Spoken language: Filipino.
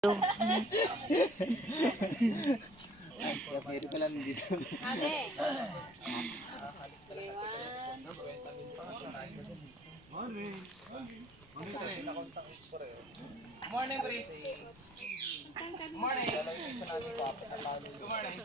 Meron ka lang dito. Ate. Morning, Chris. Morning. Good morning.